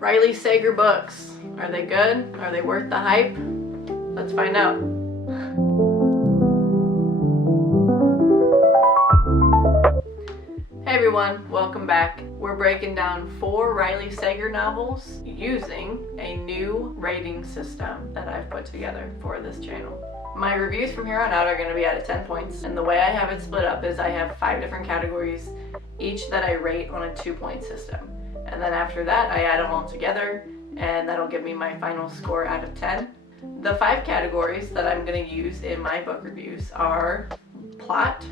Riley Sager books. Are they good? Are they worth the hype? Let's find out. Hey everyone, welcome back. We're breaking down 4 Riley Sager novels using a new rating system that I've put together for this channel. My reviews from here on out are going to be out of 10 points, and the way I have it split up is I have 5 different categories, each that I rate on a 2-point system. And then after that, I add them all together, and that'll give me my final score out of 10. The 5 categories that I'm going to use in my book reviews are plot,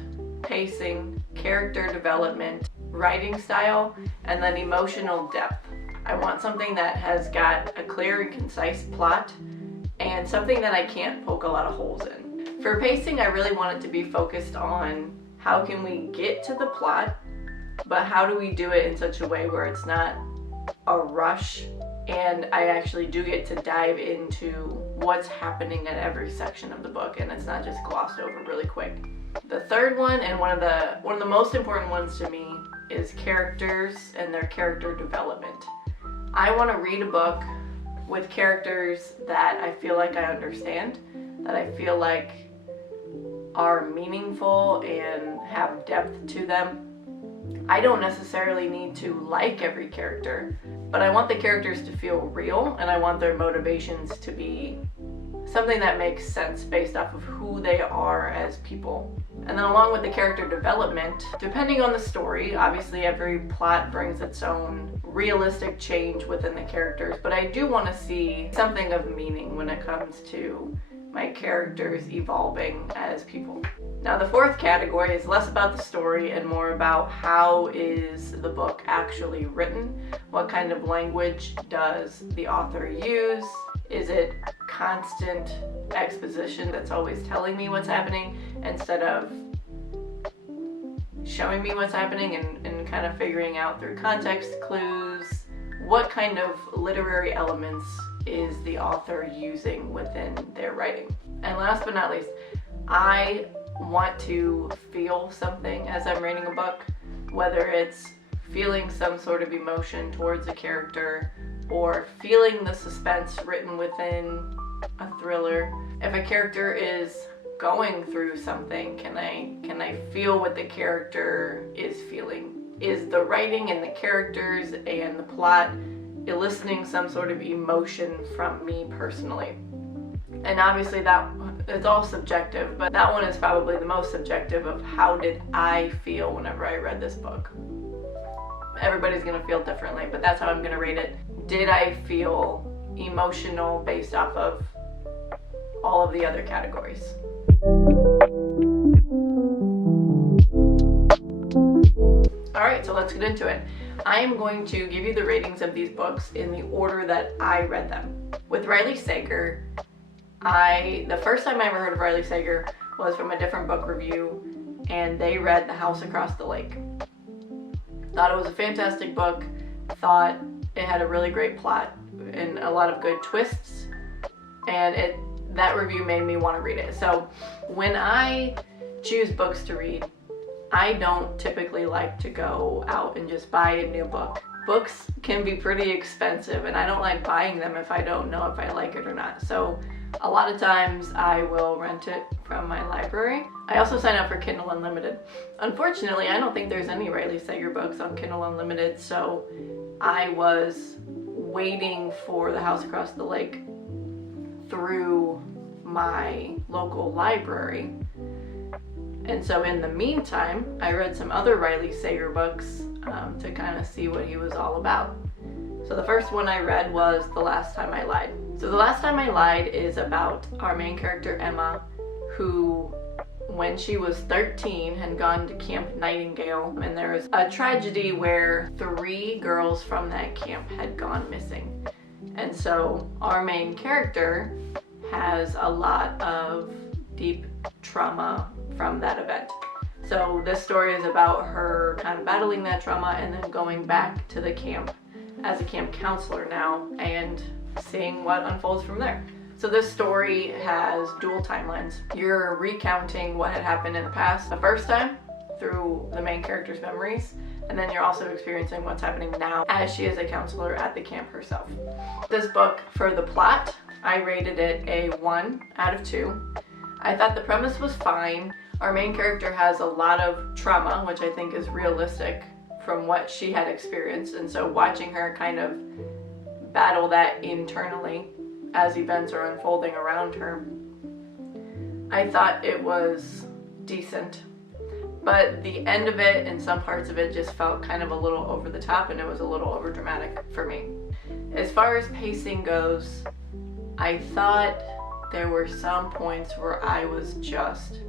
pacing, character development, writing style, and then emotional depth. I want something that has got a clear and concise plot, and something that I can't poke a lot of holes in. For pacing, I really want it to be focused on how can we get to the plot, but how do we do it in such a way where it's not a rush and I actually do get to dive into what's happening in every section of the book and it's not just glossed over really quick. The third one, and one of the most important ones to me, is characters and their character development. I want to read a book with characters that I feel like I understand, that I feel like are meaningful and have depth to them. I don't necessarily need to like every character, but I want the characters to feel real, and I want their motivations to be something that makes sense based off of who they are as people. And then along with the character development, depending on the story, obviously every plot brings its own realistic change within the characters, but I do want to see something of meaning when it comes to my characters evolving as people. Now the 4th category is less about the story and more about how is the book actually written, what kind of language does the author use, is it constant exposition that's always telling me what's happening instead of showing me what's happening and kind of figuring out through context clues what kind of literary elements is the author using within their writing. And last but not least, I want to feel something as I'm reading a book, whether it's feeling some sort of emotion towards a character or feeling the suspense written within a thriller. If a character is going through something, can I feel what the character is feeling? Is the writing and the characters and the plot eliciting some sort of emotion from me personally? And obviously that it's all subjective, but that one is probably the most subjective of how did I feel whenever I read this book. Everybody's gonna feel differently, but that's how I'm gonna rate it. Did I feel emotional based off of all of the other categories? Alright, so let's get into it. I am going to give you the ratings of these books in the order that I read them. With Riley Sager, the first time I ever heard of Riley Sager was from a different book review, and they read The House Across the Lake. Thought it was a fantastic book, thought it had a really great plot and a lot of good twists, and that review made me want to read it. So when I choose books to read, I don't typically like to go out and just buy a new book. Books can be pretty expensive, and I don't like buying them if I don't know if I like it or not. So a lot of times I will rent it from my library. I also sign up for Kindle Unlimited. Unfortunately, I don't think there's any Riley Sager books on Kindle Unlimited, so I was waiting for The House Across the Lake through my local library. And so in the meantime, I read some other Riley Sager books to kind of see what he was all about. So the first one I read was The Last Time I Lied. So The Last Time I Lied is about our main character Emma, who when she was 13 had gone to Camp Nightingale, and there was a tragedy where 3 girls from that camp had gone missing. And so our main character has a lot of deep trauma from that event. So this story is about her kind of battling that trauma and then going back to the camp as a camp counselor now and seeing what unfolds from there. So this story has dual timelines. You're recounting what had happened in the past the first time through the main character's memories, and then you're also experiencing what's happening now as she is a counselor at the camp herself. This book, for the plot, I rated it a 1 out of 2. I thought the premise was fine. Our main character has a lot of trauma, which I think is realistic from what she had experienced, and so watching her kind of battle that internally as events are unfolding around her, I thought it was decent. But the end of it and some parts of it just felt kind of a little over the top, and it was a little over dramatic for me. As far as pacing goes, I thought there were some points where I was just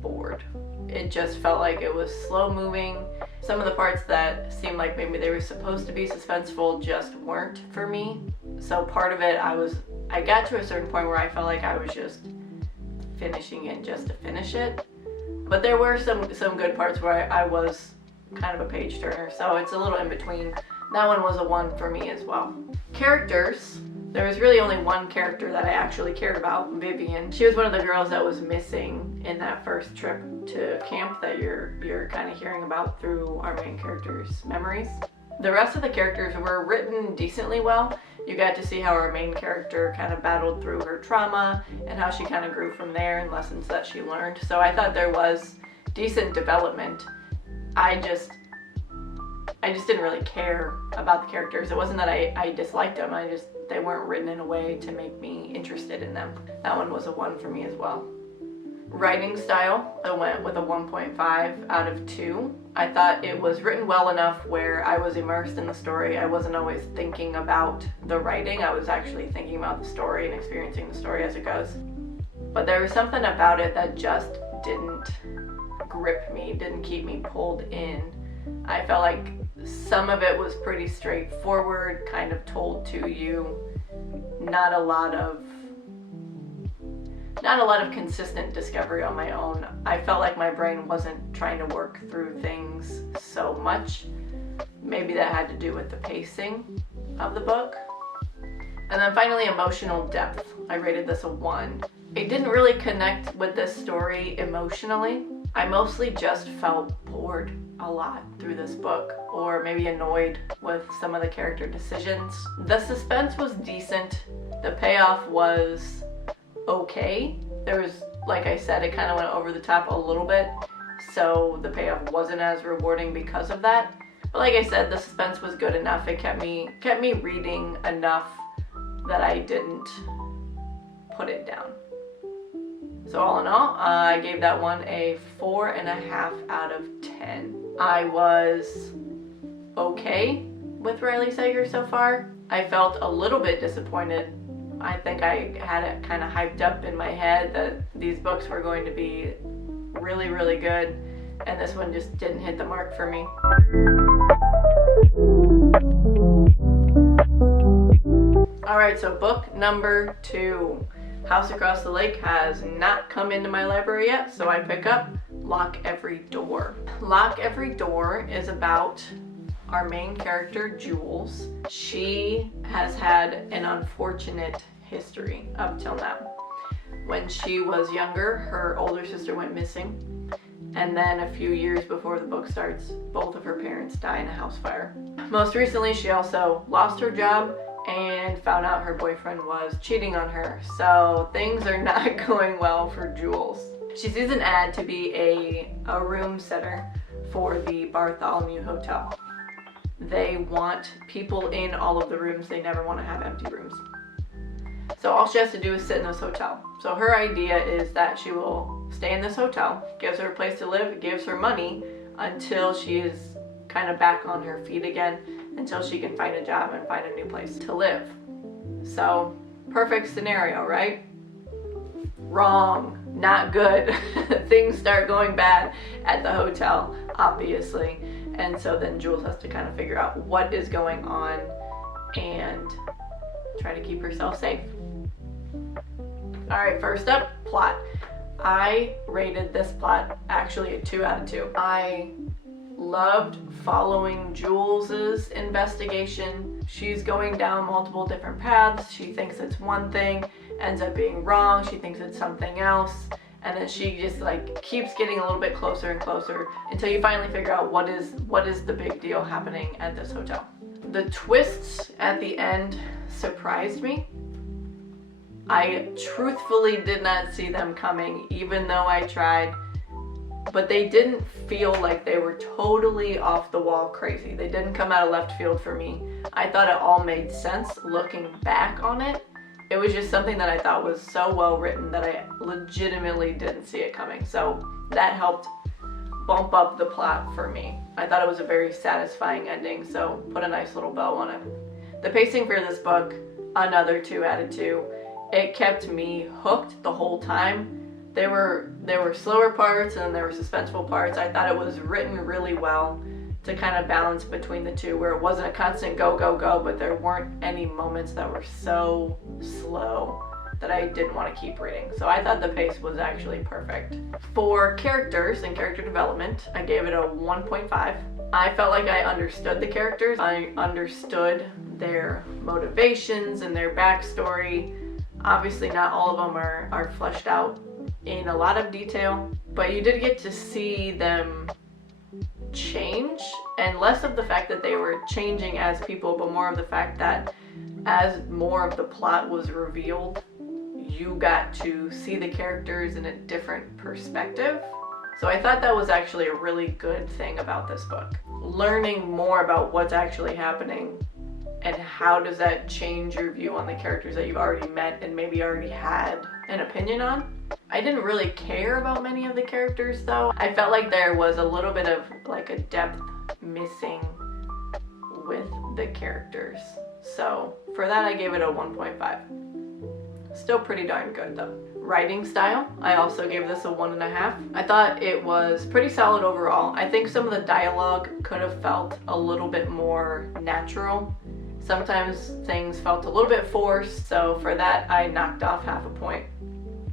bored. It just felt like it was slow moving. Some of the parts that seemed like maybe they were supposed to be suspenseful just weren't for me. So part of it, I got to a certain point where I felt like I was just finishing it just to finish it. But there were some good parts where I was kind of a page turner, so it's a little in between. That one was a 1 for me as well. Characters. There was really only one character that I actually cared about, Vivian. She was one of the girls that was missing in that first trip to camp that you're kind of hearing about through our main character's memories. The rest of the characters were written decently well. You got to see how our main character kind of battled through her trauma and how she kind of grew from there and lessons that she learned. So I thought there was decent development. I just didn't really care about the characters. It wasn't that I disliked them, they weren't written in a way to make me interested in them. That one was a 1 for me as well. Writing style, I went with a 1.5 out of 2. I thought it was written well enough where I was immersed in the story. I wasn't always thinking about the writing. I was actually thinking about the story and experiencing the story as it goes. But there was something about it that just didn't grip me, didn't keep me pulled in. I felt like some of it was pretty straightforward, kind of told to you. Not a lot of consistent discovery on my own. I felt like my brain wasn't trying to work through things so much. Maybe that had to do with the pacing of the book. And then finally, emotional depth. I rated this a 1. It didn't really connect with this story emotionally. I mostly just felt bored a lot through this book, or maybe annoyed with some of the character decisions. The suspense was decent. The payoff was okay. There was, like I said, it kind of went over the top a little bit, so the payoff wasn't as rewarding because of that. But like I said, the suspense was good enough. It kept me reading enough that I didn't put it down. So all in all, I gave that one a 4.5 out of 10. I was okay with Riley Sager so far. I felt a little bit disappointed. I think I had it kind of hyped up in my head that these books were going to be really, really good, and this one just didn't hit the mark for me. Alright, so book number 2. House Across the Lake has not come into my library yet, so I pick up Lock Every Door. Lock Every Door is about our main character, Jules. She has had an unfortunate history up till now. When she was younger, her older sister went missing, and then a few years before the book starts, both of her parents die in a house fire. Most recently, she also lost her job and found out her boyfriend was cheating on her, so things are not going well for Jules. She sees an ad to be a room setter for the Bartholomew Hotel. They want people in all of the rooms. They never want to have empty rooms. So all she has to do is sit in this hotel. So her idea is that she will stay in this hotel, gives her a place to live, gives her money until she is kind of back on her feet again, until she can find a job and find a new place to live. So perfect scenario, right? Wrong. Not good. Things start going bad at the hotel, obviously. And so then Jules has to kind of figure out what is going on and try to keep herself safe. Alright, first up, plot. I rated this plot actually a 2 out of 2. I loved following Jules's investigation. She's going down multiple different paths. She thinks it's one thing, ends up being wrong. She thinks it's something else. and then she just like keeps getting a little bit closer and closer until you finally figure out what is the big deal happening at this hotel. The twists at the end surprised me. I truthfully did not see them coming, even though I tried, but they didn't feel like they were totally off the wall crazy. They didn't come out of left field for me. I thought it all made sense looking back on it. It was just something that I thought was so well written that I legitimately didn't see it coming. So that helped bump up the plot for me. I thought it was a very satisfying ending, so put a nice little bow on it. The pacing for this book, another 2 out of 2. It kept me hooked the whole time. There were slower parts and there were suspenseful parts. I thought it was written really well to kind of balance between the two, where it wasn't a constant go, go, go, but there weren't any moments that were so slow that I didn't want to keep reading. So I thought the pace was actually perfect. For characters and character development, I gave it a 1.5. I felt like I understood the characters. I understood their motivations and their backstory. Obviously not all of them are fleshed out in a lot of detail, but you did get to see them change, and less of the fact that they were changing as people, but more of the fact that as more of the plot was revealed, you got to see the characters in a different perspective. So I thought that was actually a really good thing about this book. Learning more about what's actually happening and how does that change your view on the characters that you've already met and maybe already had an opinion on. I didn't really care about many of the characters though. I felt like there was a little bit of like a depth missing with the characters. So for that I gave it a 1.5. Still pretty darn good though. Writing style, I also gave this a 1.5. I thought it was pretty solid overall. I think some of the dialogue could have felt a little bit more natural. Sometimes things felt a little bit forced, so for that I knocked off half a point.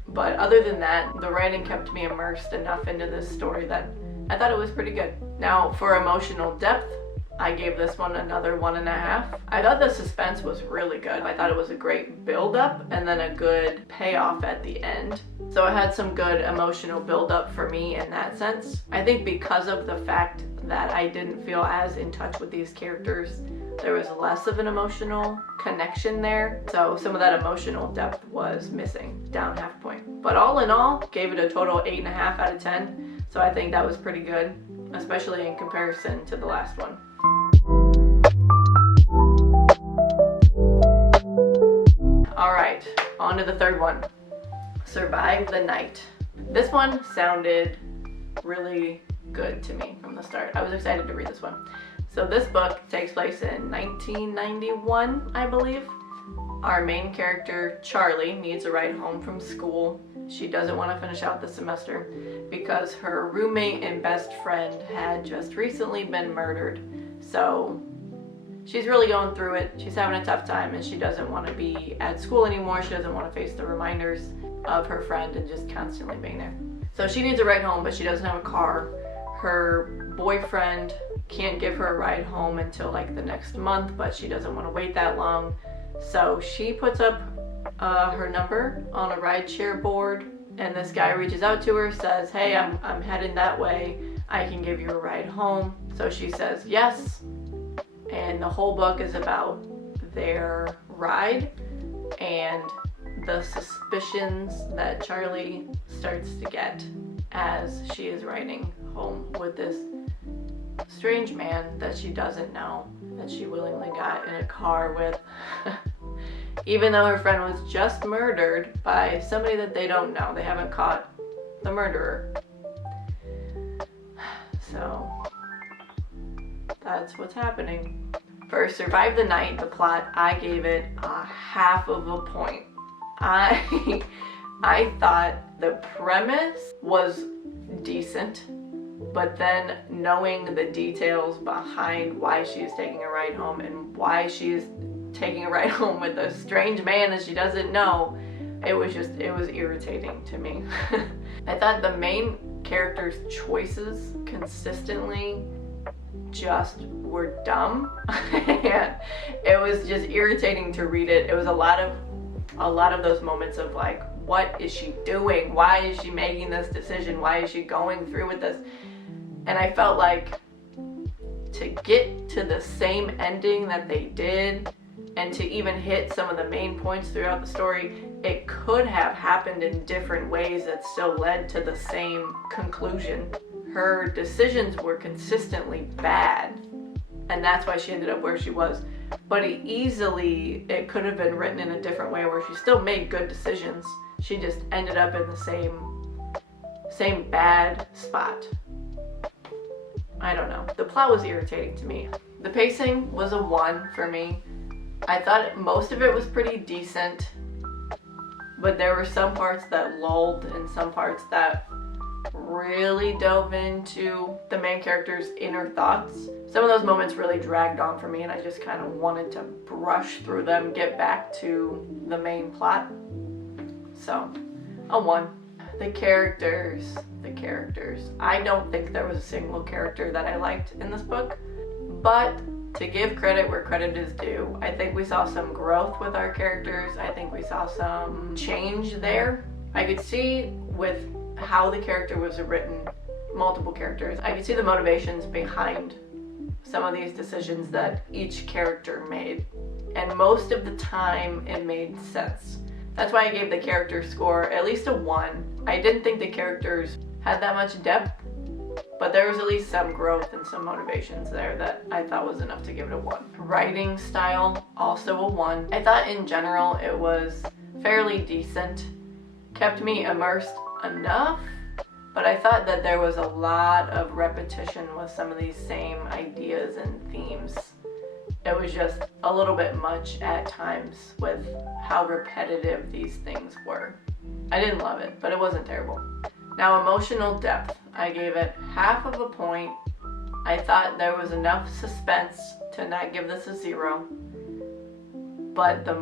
But other than that, the writing kept me immersed enough into this story that I thought it was pretty good. Now for emotional depth, I gave this one another 1.5. I thought the suspense was really good. I thought it was a great build-up and then a good payoff at the end. So it had some good emotional build-up for me in that sense. I think because of the fact that I didn't feel as in touch with these characters, there was less of an emotional connection there. So some of that emotional depth was missing, down half point. But all in all, gave it a total 8.5 out of 10. So I think that was pretty good, especially in comparison to the last one. Alright, on to the third one. Survive the Night. This one sounded really good to me from the start. I was excited to read this one. So this book takes place in 1991, I believe. Our main character, Charlie, needs a ride home from school. She doesn't want to finish out the semester because her roommate and best friend had just recently been murdered. So she's really going through it. She's having a tough time and she doesn't want to be at school anymore. She doesn't want to face the reminders of her friend and just constantly being there. So she needs a ride home, but she doesn't have a car. Her boyfriend can't give her a ride home until like the next month, but she doesn't want to wait that long. So she puts up her number on a rideshare board, and this guy reaches out to her, says, "Hey, I'm heading that way. I can give you a ride home." So she says yes, and the whole book is about their ride and the suspicions that Charlie starts to get as she is riding home with this strange man that she doesn't know, that she willingly got in a car with, even though her friend was just murdered by somebody that they don't know. They haven't caught the murderer. So that's what's happening. For Survive the Night, the plot, I gave it a half of a point. I thought the premise was decent, but then knowing the details behind why she is taking a ride home and why she is taking a ride home with a strange man that she doesn't know, it was irritating to me. I thought the main character's choices consistently just were dumb. And it was just irritating to read it. It was a lot of those moments of like, what is she doing? Why is she making this decision? Why is she going through with this? And I felt like to get to the same ending that they did, and to even hit some of the main points throughout the story, it could have happened in different ways that still led to the same conclusion. Her decisions were consistently bad, and that's why she ended up where she was. But it could have been written in a different way where she still made good decisions. She just ended up in the same bad spot. I don't know. The plot was irritating to me. The pacing was a 1 for me. I thought most of it was pretty decent, but there were some parts that lulled and some parts that really dove into the main character's inner thoughts. Some of those moments really dragged on for me, and I just kind of wanted to brush through them, get back to the main plot. So, a 1. The characters. I don't think there was a single character that I liked in this book, but to give credit where credit is due, I think we saw some growth with our characters. I think we saw some change there. I could see with how the character was written, multiple characters, I could see the motivations behind some of these decisions that each character made. And most of the time it made sense. That's why I gave the character score at least a 1. I didn't think the characters had that much depth, but there was at least some growth and some motivations there that I thought was enough to give it a 1. Writing style, also a 1. I thought in general it was fairly decent. Kept me immersed enough, but I thought that there was a lot of repetition with some of these same ideas and themes. It was just a little bit much at times with how repetitive these things were. I didn't love it, but it wasn't terrible. Now, emotional depth, I gave it half of a point. I thought there was enough suspense to not give this a 0. But the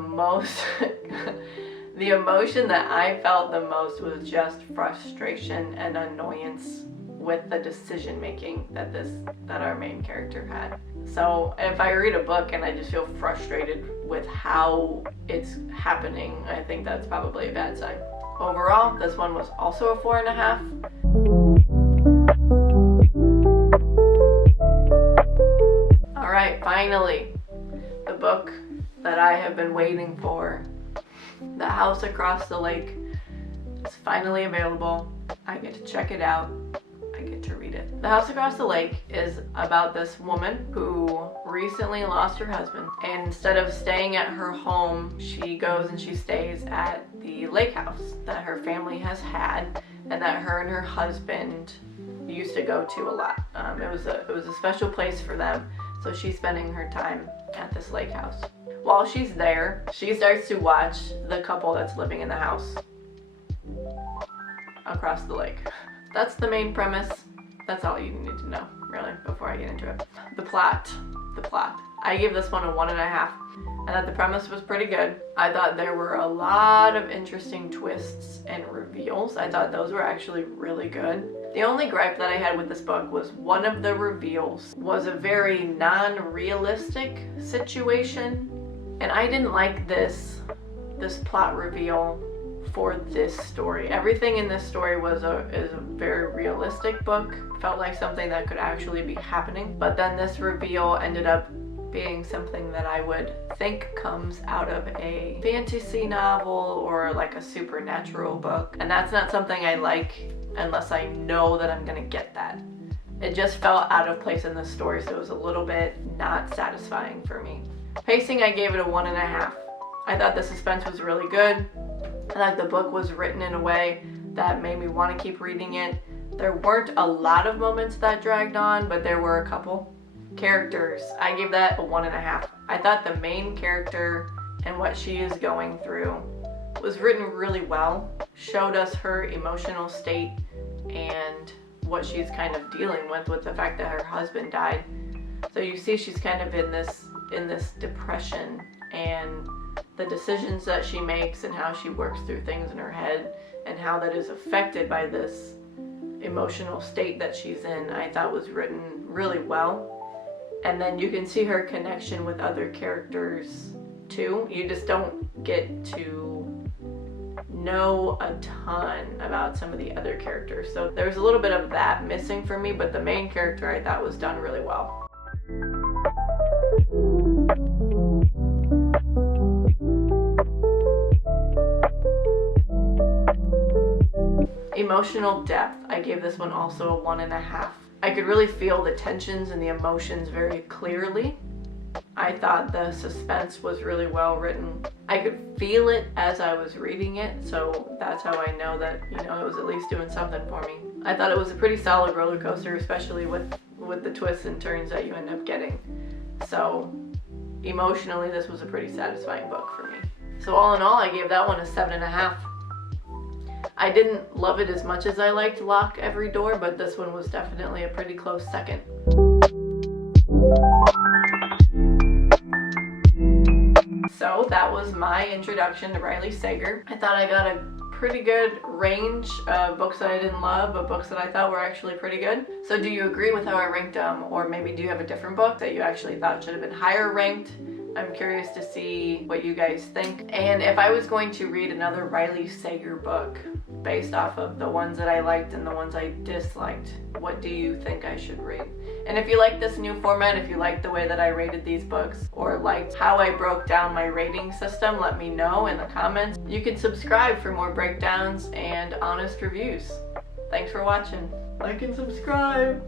emotion that I felt the most was just frustration and annoyance with the decision making that our main character had. So if I read a book and I just feel frustrated with how it's happening, I think that's probably a bad sign. Overall, this one was also a 4.5. Alright, finally, the book that I have been waiting for. The House Across the Lake is finally available. I get to check it out. I get to read it. The House Across the Lake is about this woman who recently lost her husband, and instead of staying at her home, she goes and she stays at the lake house that her family has had and that her and her husband used to go to a lot. It was a special place for them, so she's spending her time at this lake house. While she's there, she starts to watch the couple that's living in the house across the lake. That's the main premise. That's all you need to know, really, before I get into it. The plot. I gave this one a 1.5. I thought the premise was pretty good. I thought there were a lot of interesting twists and reveals. I thought those were actually really good. The only gripe that I had with this book was one of the reveals was a very non-realistic situation, and I didn't like this plot reveal for this story. Everything in this story is a very realistic book. Felt like something that could actually be happening, but then this reveal ended up being something that I would think comes out of a fantasy novel or like a supernatural book, and that's not something I like unless I know that I'm gonna get that. It just felt out of place in this story, so it was a little bit not satisfying for me. Pacing, I gave it a 1.5. I thought the suspense was really good. I thought the book was written in a way that made me want to keep reading it. There weren't a lot of moments that dragged on, but there were a couple. Characters, I gave that a 1.5. I thought the main character and what she is going through was written really well, showed us her emotional state and what she's kind of dealing with the fact that her husband died. So you see she's kind of in this depression, and the decisions that she makes and how she works through things in her head and how that is affected by this emotional state that she's in, I thought was written really well. And then you can see her connection with other characters too. You just don't get to know a ton about some of the other characters. So there's a little bit of that missing for me, but the main character I thought was done really well. Emotional depth, I gave this one also a 1.5. I could really feel the tensions and the emotions very clearly. I thought the suspense was really well written. I could feel it as I was reading it, so that's how I know that, you know, it was at least doing something for me. I thought it was a pretty solid roller coaster, especially with the twists and turns that you end up getting. So emotionally, this was a pretty satisfying book for me. So all in all, I gave that one a 7.5. I didn't love it as much as I liked Lock Every Door, but this one was definitely a pretty close second. So that was my introduction to Riley Sager. I thought I got a pretty good range of books that I didn't love, but books that I thought were actually pretty good. So do you agree with how I ranked them, or maybe do you have a different book that you actually thought should have been higher ranked? I'm curious to see what you guys think. And if I was going to read another Riley Sager book based off of the ones that I liked and the ones I disliked, what do you think I should read? And if you like this new format, if you like the way that I rated these books, or liked how I broke down my rating system, let me know in the comments. You can subscribe for more breakdowns and honest reviews. Thanks for watching. Like and subscribe.